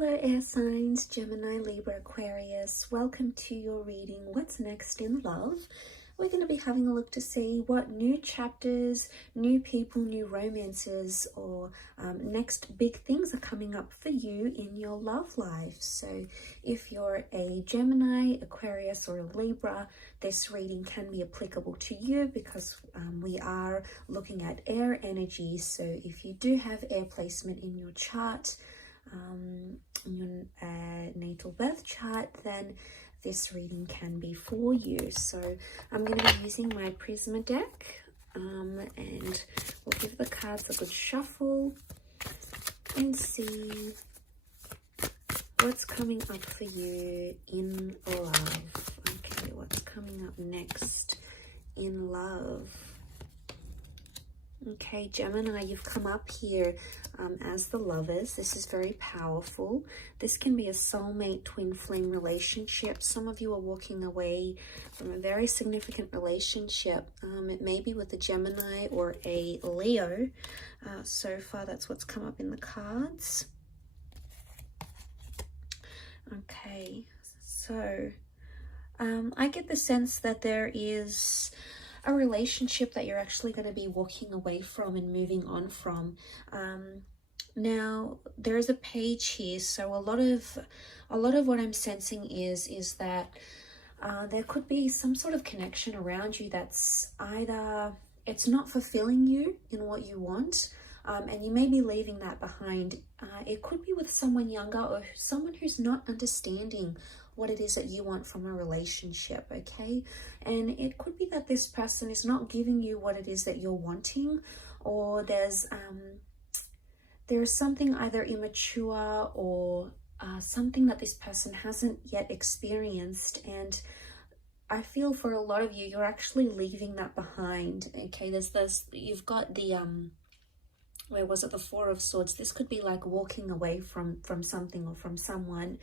Hello air signs, Gemini, Libra, Aquarius. Welcome to your reading, What's Next in Love. We're going to be having a look to see what new chapters, new people, new romances, or next big things are coming up for you in your love life. So if you're a Gemini, Aquarius, or a Libra, this reading can be applicable to you because we are looking at air energy. So if you do have air placement in your chart, in your natal birth chart, then this reading can be for you. So I'm going to be using my Prisma deck, and we'll give the cards a good shuffle and see what's coming up for you in love. Okay, what's coming up next in love? Okay, Gemini, you've come up here as the lovers. This is very powerful. This can be a soulmate twin flame relationship. Some of you are walking away from a very significant relationship. It may be with a Gemini or a Leo. So far, that's what's come up in the cards. Okay, so I get the sense that there is a relationship that you're actually going to be walking away from and moving on from. Now there's a page here, so a lot of what I'm sensing is that there could be some sort of connection around you that's either it's not fulfilling you in what you want, and you may be leaving that behind. It could be with someone younger or someone who's not understanding what it is that you want from a relationship, okay? And it could be that this person is not giving you what it is that you're wanting, or there's something either immature or something that this person hasn't yet experienced. And I feel for a lot of you, you're actually leaving that behind, okay? You've got the where was it, the Four of Swords. This could be like walking away from something or from someone,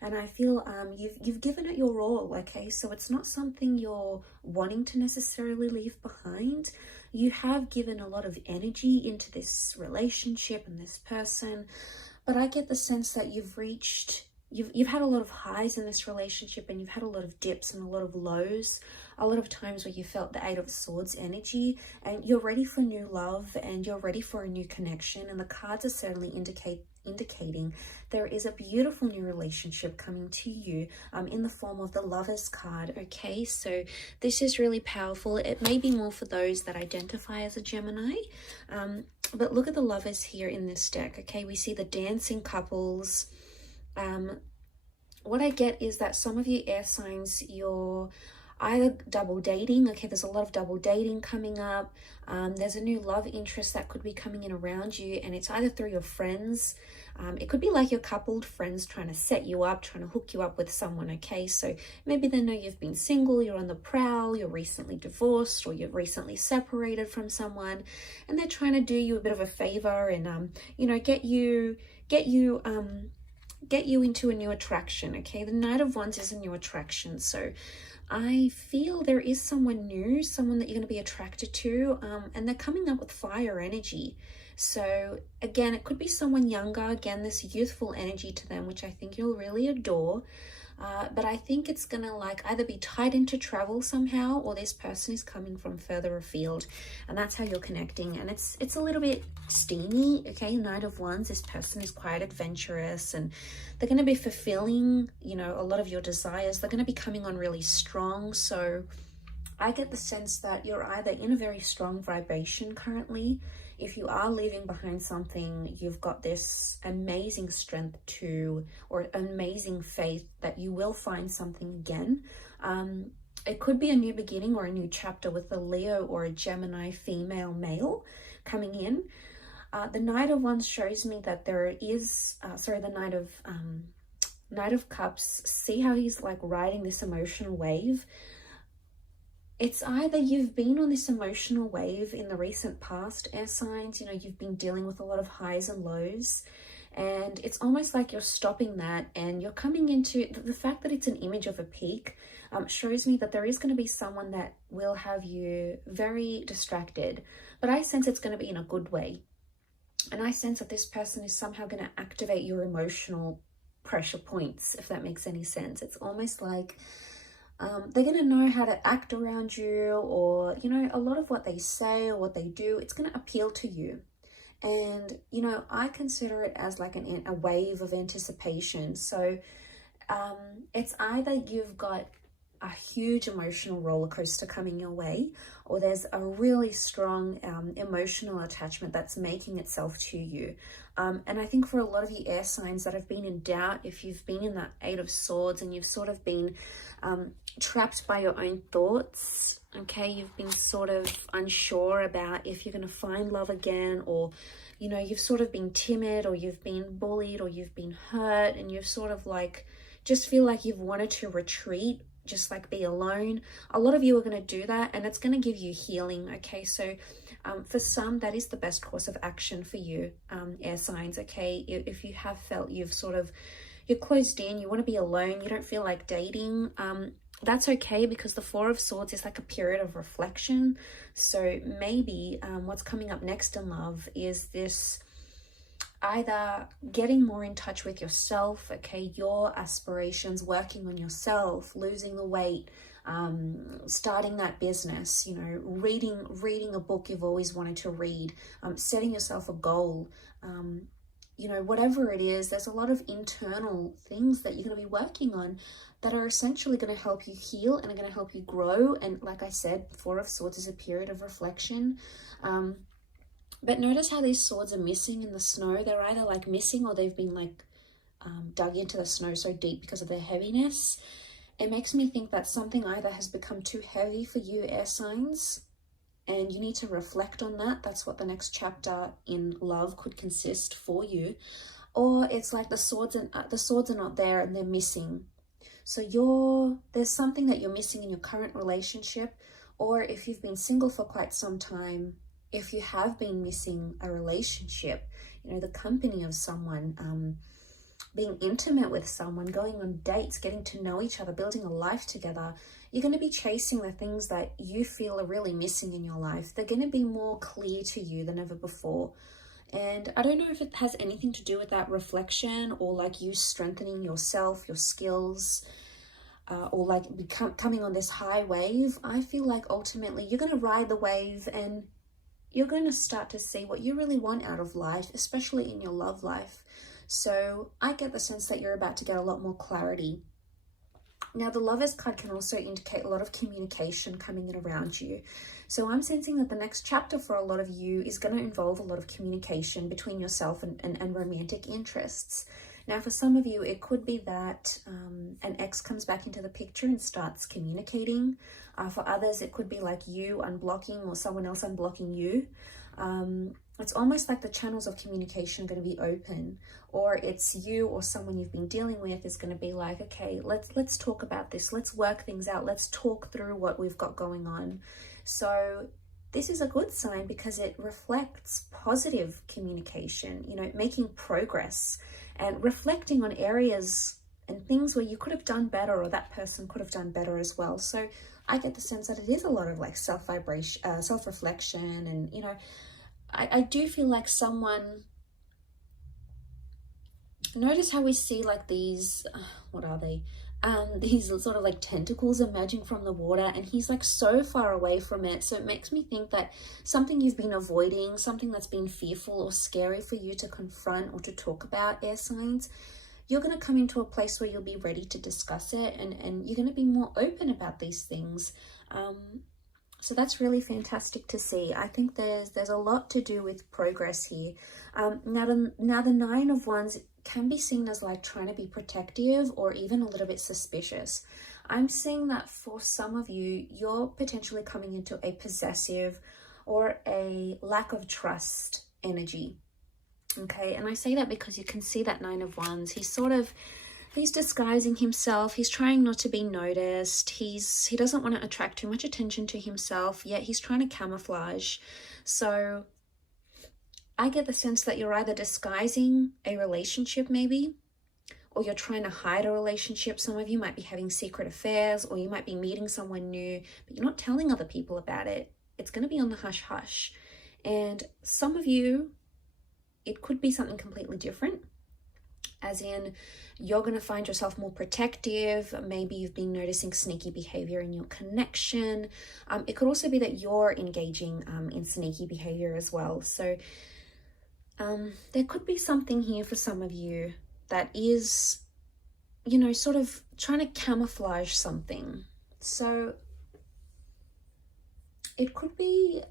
and I feel you've given it your all, okay? So it's not something you're wanting to necessarily leave behind. You have given a lot of energy into this relationship and this person, but I get the sense that you've had a lot of highs in this relationship, and you've had a lot of dips and a lot of lows, a lot of times where you felt the Eight of Swords energy, and you're ready for new love and you're ready for a new connection. And the cards are certainly indicating there is a beautiful new relationship coming to you in the form of the Lovers card, okay? So this is really powerful. It may be more for those that identify as a Gemini, but look at the Lovers here in this deck, okay? We see the dancing couples. What I get is that some of you air signs, you're either double dating, okay? There's a lot of double dating coming up. There's a new love interest that could be coming in around you, and it's either through your friends. It could be like your coupled friends trying to set you up, trying to hook you up with someone, okay? So maybe they know you've been single, you're on the prowl, you're recently divorced, or you're recently separated from someone, and they're trying to do you a bit of a favor and you know, get you into a new attraction, okay? The Knight of Wands is a new attraction. So I feel there is someone new, someone that you're going to be attracted to, and they're coming up with fire energy. So again, it could be someone younger, again, this youthful energy to them, which I think you'll really adore. But I think it's going to like either be tied into travel somehow, or this person is coming from further afield, and that's how you're connecting. And it's a little bit steamy, okay? Knight of Wands, this person is quite adventurous, and they're going to be fulfilling, you know, a lot of your desires. They're going to be coming on really strong. So I get the sense that you're either in a very strong vibration currently. If you are leaving behind something, you've got this amazing strength or amazing faith that you will find something again. It could be a new beginning or a new chapter with a Leo or a Gemini female male coming in. The Knight of Wands shows me that there is, the Knight of Cups, see how he's like riding this emotional wave. It's either you've been on this emotional wave in the recent past, air signs, you know, you've been dealing with a lot of highs and lows, and it's almost like you're stopping that and you're coming into the fact that it's an image of a peak. Shows me that there is going to be someone that will have you very distracted, but I sense it's going to be in a good way. And I sense that this person is somehow going to activate your emotional pressure points, if that makes any sense. It's almost like they're going to know how to act around you, or, you know, a lot of what they say or what they do, it's going to appeal to you. And, you know, I consider it as like a wave of anticipation. So it's either you've got a huge emotional roller coaster coming your way, or there's a really strong emotional attachment that's making itself to you. And I think for a lot of you air signs that have been in doubt, if you've been in that Eight of Swords and you've sort of been trapped by your own thoughts, okay, you've been sort of unsure about if you're going to find love again, or, you know, you've sort of been timid, or you've been bullied, or you've been hurt, and you've sort of like just feel like you've wanted to retreat, just like be alone. A lot of you are going to do that, and it's going to give you healing. Okay, so for some, that is the best course of action for you, air signs. Okay, if you have felt you're closed in, you want to be alone, you don't feel like dating, that's okay, because the Four of Swords is like a period of reflection. So maybe what's coming up next in love is this either getting more in touch with yourself, okay, your aspirations, working on yourself, losing the weight, starting that business, you know, reading a book you've always wanted to read, setting yourself a goal, you know, whatever it is. There's a lot of internal things that you're going to be working on that are essentially going to help you heal and are going to help you grow. And like I said, Four of Swords is a period of reflection. But notice how these swords are missing in the snow. They're either like missing, or they've been like dug into the snow so deep because of their heaviness. It makes me think that something either has become too heavy for you, air signs, and you need to reflect on that. That's what the next chapter in love could consist for you. Or it's like the swords are not there and they're missing. So there's something that you're missing in your current relationship, or if you've been single for quite some time, if you have been missing a relationship, you know, the company of someone, being intimate with someone, going on dates, getting to know each other, building a life together, you're going to be chasing the things that you feel are really missing in your life. They're going to be more clear to you than ever before. And I don't know if it has anything to do with that reflection, or like you strengthening yourself, your skills, or like coming on this high wave. I feel like ultimately you're going to ride the wave, and you're going to start to see what you really want out of life, especially in your love life. So I get the sense that you're about to get a lot more clarity. Now, the Lovers card can also indicate a lot of communication coming in around you. So I'm sensing that the next chapter for a lot of you is going to involve a lot of communication between yourself and romantic interests. Now, for some of you, it could be that an ex comes back into the picture and starts communicating. For others, it could be like you unblocking or someone else unblocking you. It's almost like the channels of communication are going to be open, or it's you or someone you've been dealing with is going to be like, okay, let's talk about this. Let's work things out. Let's talk through what we've got going on. So this is a good sign because it reflects positive communication, you know, making progress and reflecting on areas and things where you could have done better, or that person could have done better as well. So I get the sense that it is a lot of like self-reflection, and, you know, I do feel like someone, notice how we see like these, what are they? These sort of like tentacles emerging from the water, and he's like so far away from it. So it makes me think that something you've been avoiding, something that's been fearful or scary for you to confront or to talk about, air signs, you're going to come into a place where you'll be ready to discuss it, and you're going to be more open about these things. So that's really fantastic to see. I think there's a lot to do with progress here. Now the Nine of Wands can be seen as like trying to be protective or even a little bit suspicious. I'm seeing that for some of you, you're potentially coming into a possessive or a lack of trust energy. Okay, and I say that because you can see that Nine of Wands. He's disguising himself. He's trying not to be noticed. He doesn't want to attract too much attention to himself, yet he's trying to camouflage. So I get the sense that you're either disguising a relationship maybe, or you're trying to hide a relationship. Some of you might be having secret affairs, or you might be meeting someone new, but you're not telling other people about it. It's going to be on the hush hush. And some of you, it could be something completely different. as in you're going to find yourself more protective. Maybe you've been noticing sneaky behavior in your connection. It could also be that you're engaging in sneaky behavior as well. So there could be something here for some of you that is, you know, sort of trying to camouflage something. So it could be,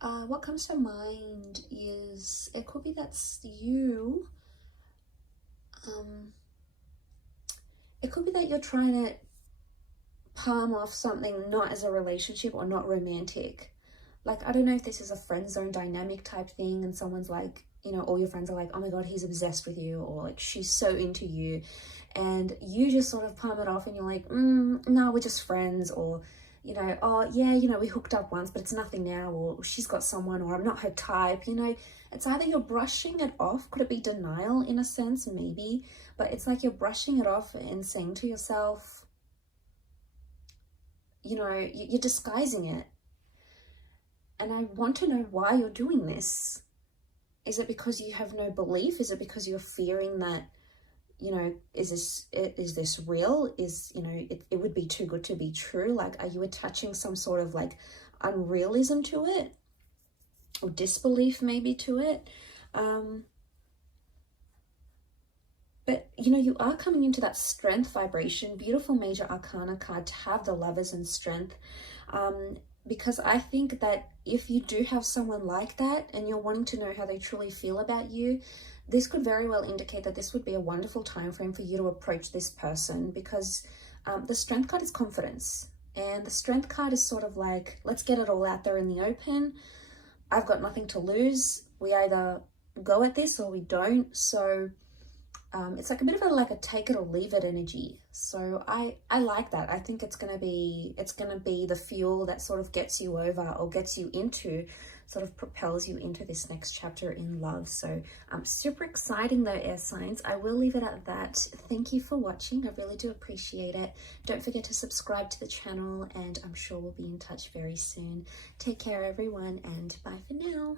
what comes to mind is, it could be that's you. It could be that you're trying to palm off something not as a relationship or not romantic. Like, I don't know if this is a friend zone dynamic type thing and someone's like, you know, all your friends are like, oh my God, he's obsessed with you, or like she's so into you. And you just sort of palm it off and you're like, no, we're just friends, or, you know, oh yeah, you know, we hooked up once, but it's nothing now, or she's got someone, or I'm not her type, you know. It's either you're brushing it off. Could it be denial in a sense? Maybe. But it's like you're brushing it off and saying to yourself, you know, you're disguising it. And I want to know why you're doing this. Is it because you have no belief? Is it because you're fearing that, you know, is this real? Is, you know, it would be too good to be true? Like, are you attaching some sort of like unrealism to it? Or disbelief maybe to it? But, you know, you are coming into that strength vibration. Beautiful major arcana card to have the Lovers and Strength. Because I think that if you do have someone like that and you're wanting to know how they truly feel about you, this could very well indicate that this would be a wonderful time frame for you to approach this person, because the Strength card is confidence. And the Strength card is sort of like, let's get it all out there in the open. I've got nothing to lose. We either go at this or we don't. So it's like a bit of a take it or leave it energy. So I like that. I think it's gonna be the fuel that sort of gets you over, or gets you into, sort of propels you into this next chapter in love. So super exciting though, air signs. I will leave it at that. Thank you for watching. I really do appreciate it. Don't forget to subscribe to the channel, and I'm sure we'll be in touch very soon. Take care everyone, and bye for now.